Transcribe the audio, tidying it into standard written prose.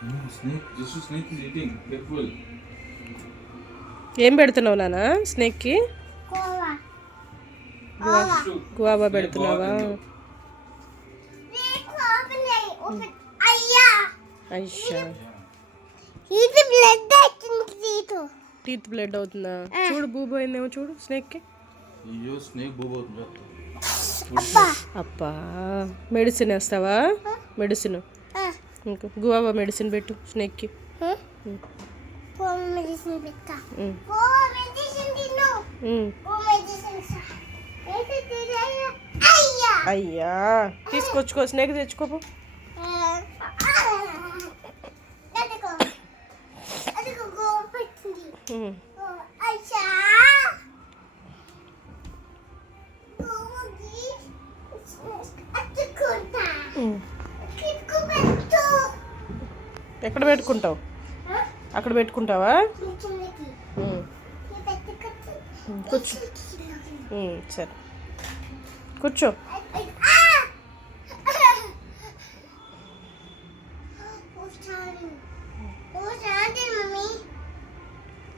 No, snake. Just a snake is eating. Careful. ఏం పెడుతున్నావు నాన్న స్నేక్కి? కోవా గువాబా Snake పెడుతున్నావా? got in అయ్యా అయ్యా ఇది బ్లడ్ అవుతుంది తీటు టీత్ బ్లడ్ అవుతుందా? చూడు బూబు అయిందేమో చూడు స్నేక్కి. అయ్యో స్నేక్ బూబోతుందా? అప్పా మెడిసిన్ వేస్తావా? మెడిసిన్ ఇంకా గువాబా మెడిసిన్ పెట్టు స్నేక్కి. మెడిసిన్ పెట్టా ఉమ్. మెడిసిన్ తిను ఉమ్. మెడిసిన్ అయ్యా అయ్యా తీసుకొచ్చుకో స్నేక్ తెచ్చుకోపో. అదిగో అదిగో గో పెట్టింది ఉమ్. అయ్యా గోగి అతుకుంటా ఉమ్. కిక్కు పెట్టు ఎక్కడ పెట్టుకుంటావు? అక్కడ పెట్టుకుంటావా? కిక్కుకి ఉమ్. ఈ పెట్టుకొచ్చు కూర్చో. సరే కూర్చో. ఆ